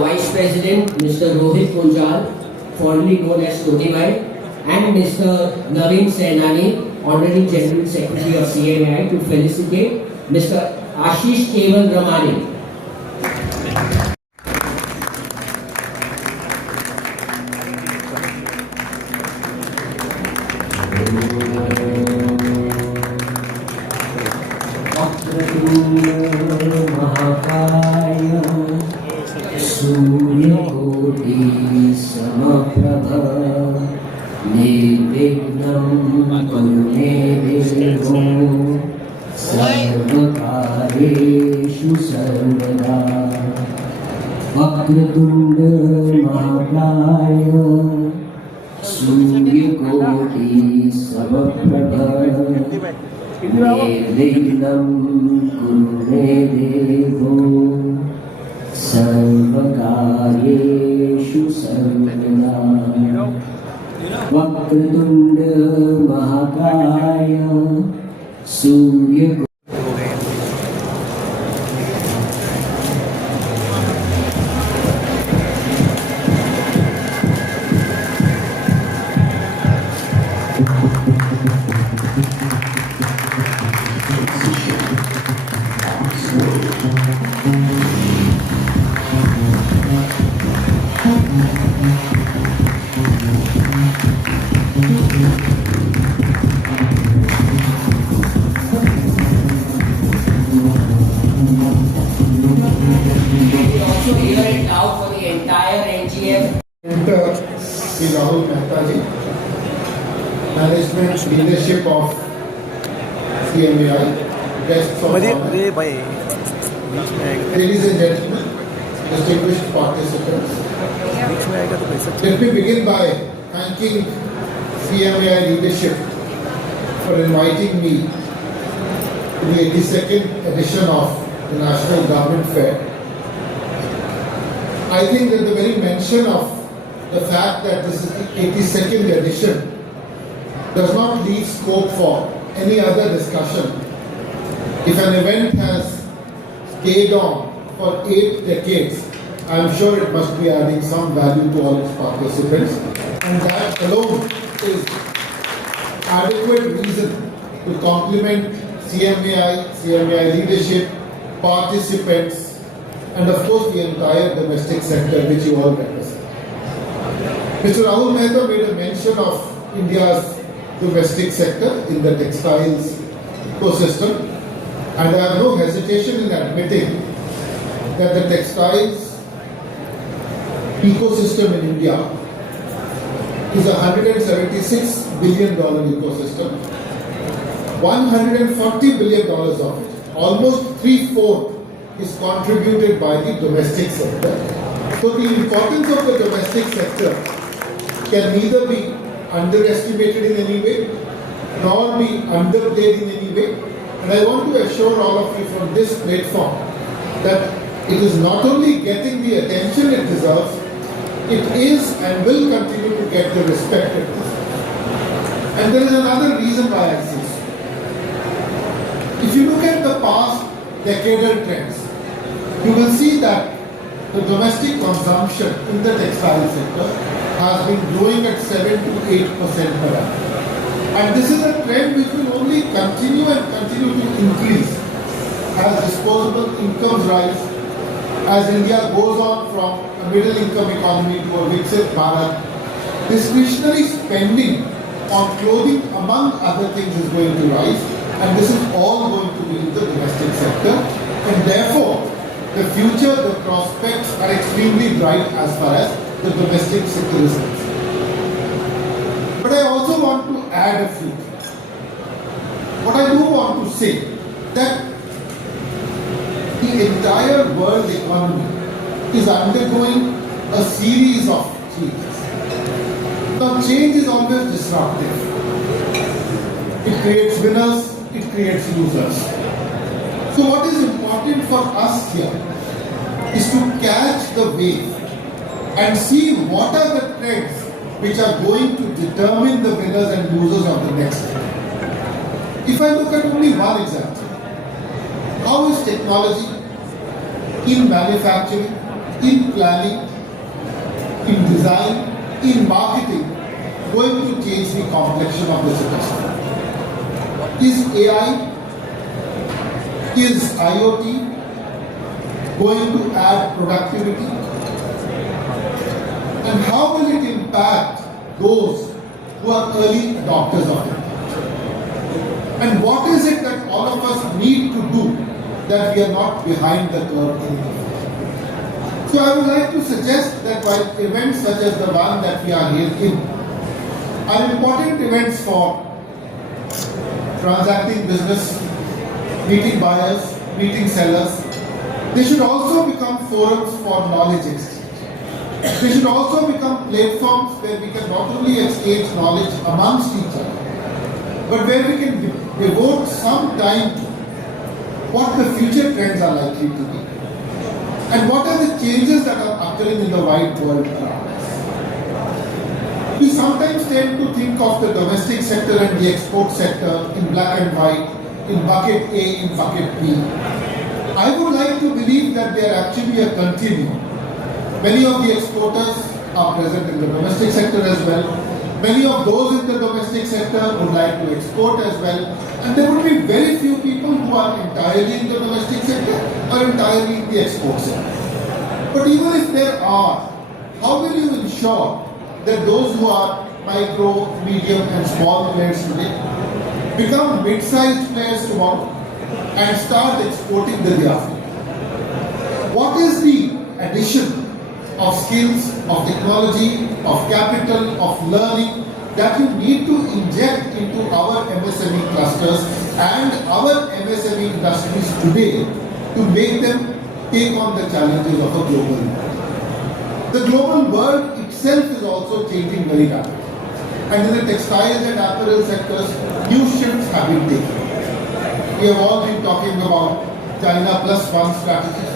Vice President Mr. Rohit Punjal, formerly known as Totibhai, and Mr. Naveen Sainani, Honorary General Secretary of CMAI, to felicitate Mr. Ashish Keval Ramani. सूर्यकोटि समप्रभा निर्विघ्नं कुरु मे देवो सर्वकार्येषु सर्वदा वक्रतुण्ड महाकाय सूर्यकोटि समप्रभा निर्विघ्नं कुरु मे देवो सर्वकार्येषु सर्वदा वक्रतुण्ड महाकाय सूर्य also hear it now for the entire NGF. Sri Rahul Mehta ji, management leadership of CMAI, guests of honor, ladies and gentlemen, distinguished participants. Let me begin by thanking CMAI leadership for inviting me to the 82nd edition of the National Government Fair. I think that the very mention of the fact that this is the 82nd edition does not leave scope for any other discussion. If an event has stayed on for 8 decades, I am sure it must be adding some value to all its participants, and that alone is adequate reason to compliment CMAI leadership, participants, and of course the entire domestic sector which you all represent. Mr. Rahul Mehta made a mention of India's domestic sector in the textiles ecosystem, and I have no hesitation in admitting that the textiles ecosystem in India is a $176 billion ecosystem. $140 billion of it, almost 3/4, is contributed by the domestic sector. So the importance of the domestic sector can neither be underestimated in any way, nor be underplayed in any way. And I want to assure all of you from this platform that it is not only getting the attention it deserves, it is and will continue to get the respect it deserves. And there is another reason why I say so. If you look at the past decadal trends, you will see that the domestic consumption in the textile sector has been growing at 7 to 8% per annum. And this is a trend which will only continue and continue to increase as disposable incomes rise, as India goes on from a middle income economy to a Viksit Bharat. Discretionary spending on clothing, among other things, is going to rise, and this is all going to be in the domestic sector, and therefore the future, the prospects are extremely bright as far as the domestic sector is concerned. But I also want to add a few things. What I do want to say that the entire world economy is undergoing a series of changes. Now, change is always disruptive. It creates winners, it creates losers. So what is important for us here is to catch the wave and see what are the trends which are going to determine the winners and losers of the next decade. If I look at only one example, how is technology in manufacturing in planning, in design, in marketing going to change the complexion of this industry? Is AI, is IoT going to add productivity? And how will it impact those who are early adopters of it? And what is it that all of us need to do that we are not behind the curve anymore? So I would like to suggest that while events such as the one that we are here in are important events for transacting business, meeting buyers, meeting sellers, they should also become forums for knowledge exchange. They should also become platforms where we can not only exchange knowledge amongst each other, but where we can devote some time to what the future trends are likely to be and what are the changes that are occurring in the wide world around us. We sometimes tend to think of the domestic sector and the export sector in black and white, in bucket A, in bucket B. I would like to believe that they are actually a continuum. Many of the exporters are present in the domestic sector as well. Many of those in the domestic sector would like to export as well. And there would be very few people who are entirely in the domestic sector or entirely in the export sector. But even if there are, how will you ensure that those who are micro, medium and small players today become mid-sized players tomorrow and start exporting the day after? What is the addition of skills, of technology, of capital, of learning that you need to inject into our MSME clusters and our MSME industries today to make them take on the challenges of a global world? The global world itself is also changing very rapidly. And in the textiles and apparel sectors, new shifts have been taken. We have all been talking about China plus one strategies.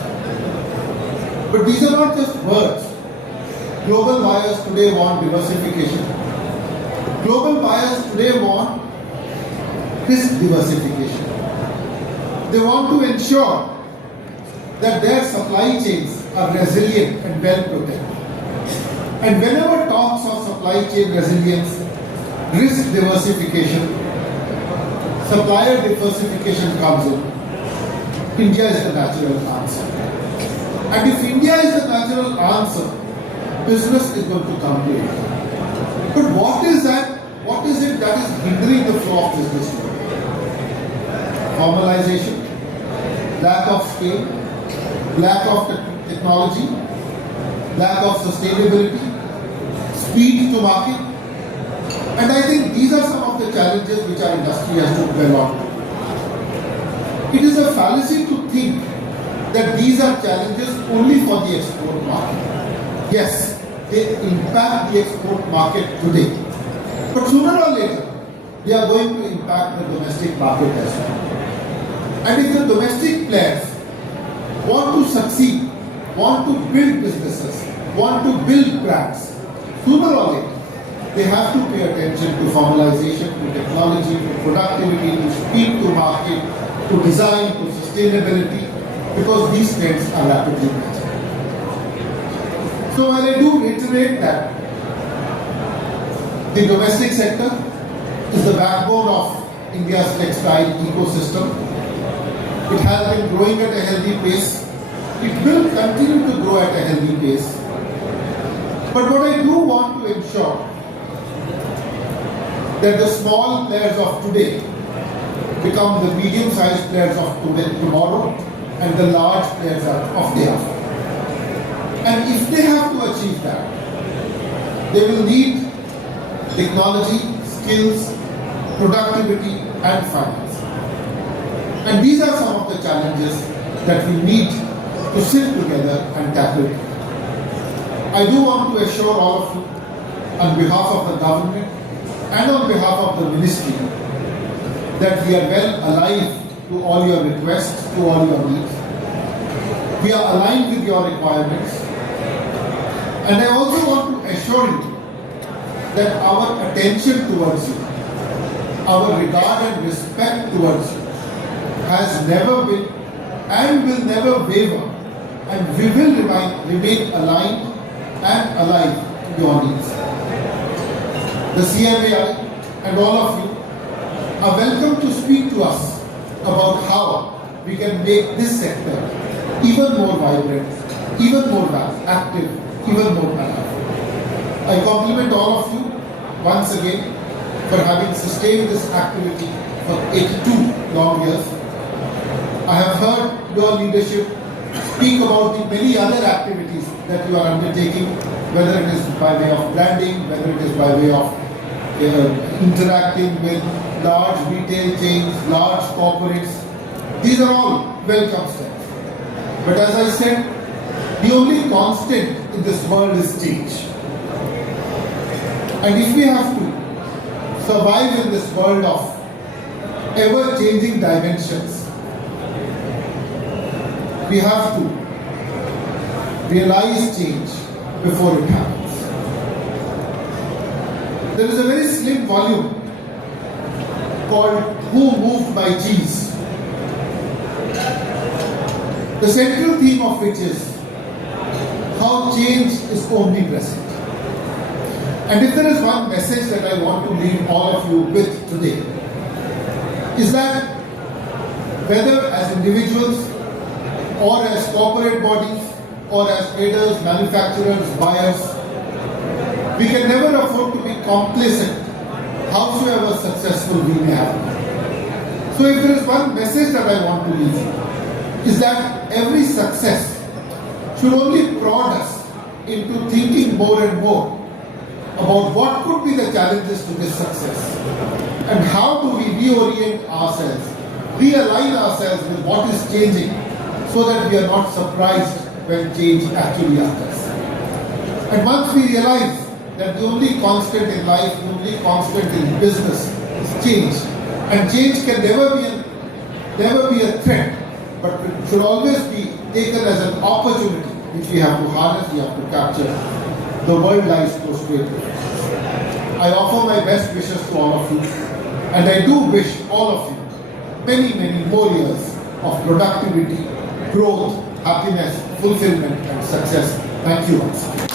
But these are not just words. Global buyers today want diversification. Global buyers today want risk diversification. They want to ensure that their supply chains are resilient and well protected. And whenever talks of supply chain resilience, risk diversification, supplier diversification comes in, India is the natural answer. And if India is the natural answer, business is going to come to India. But what is that? What is it that is hindering the flow of business today? Formalization, lack of scale, lack of technology, lack of sustainability, speed to market. And I think these are some of the challenges which our industry has to dwell on. It is a fallacy to think that these are challenges only for the export market. Yes, they impact the export market today. But sooner or later, they are going to impact the domestic market as well. And if the domestic players want to succeed, want to build businesses, want to build brands, sooner or later, they have to pay attention to formalization, to technology, to productivity, to speed to market, to design, to sustainability, because these trends are rapidly changing. So while I do reiterate that the domestic sector is the backbone of India's textile ecosystem, it has been growing at a healthy pace. It will continue to grow at a healthy pace. But what I do want to ensure that the small players of today become the medium-sized players of tomorrow and the large players of the after. And if they have to achieve that, they will need technology, skills, productivity and finance. And these are some of the challenges that we need to sit together and tackle. I do want to assure all of you, on behalf of the government and on behalf of the ministry, that we are well alive to all your requests, to all your needs. We are aligned with your requirements. And I also want to assure you that our attention towards you, our regard and respect towards you has never been and will never waver and we will remain aligned and alive to your needs. The CMAI and all of you are welcome to speak to us about how we can make this sector even more vibrant, even more active, even more powerful. I compliment all of you once again for having sustained this activity for 82 long years. I have heard your leadership speak about the many other activities that you are undertaking, whether it is by way of branding, whether it is by way of interacting with large retail chains, large corporates. These are all welcome steps. But as I said, the only constant in this world is change. And if we have to survive in this world of ever-changing dimensions, we have to realize change before it happens. There is a very slim volume called Who Moved My Cheese? The central theme of which is how change is omnipresent. And if there is one message that I want to leave all of you with today, is that whether as individuals or as corporate bodies or as traders, manufacturers, buyers, we can never afford to be complacent, howsoever successful we may have been. So if there is one message that I want to leave you, is that every success should only prod us into thinking more and more about what could be the challenges to this success and how do we reorient ourselves, realign ourselves with what is changing so that we are not surprised when change actually occurs. And once we realize that the only constant in life, the only constant in business is change, and change can never be a threat, but it should always be taken as an opportunity which we have to harness, we have to capture. The world lies close to it. I offer my best wishes to all of you, and I do wish all of you many, many more years of productivity, growth, happiness, fulfillment, and success. Thank you once again.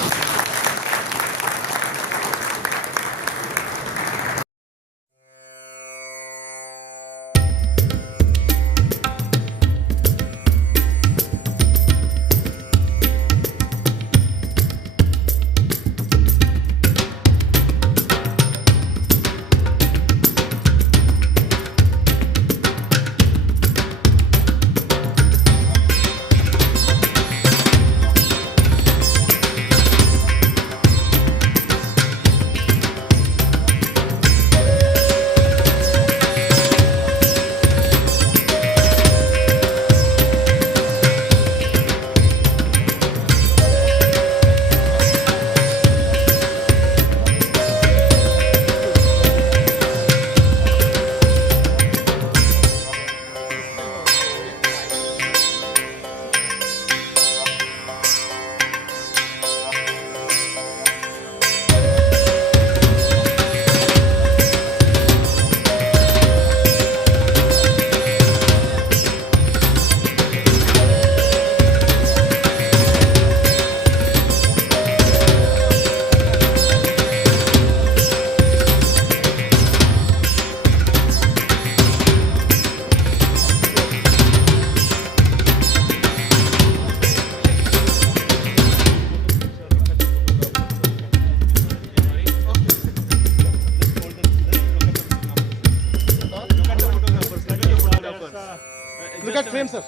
Look at frame, sir.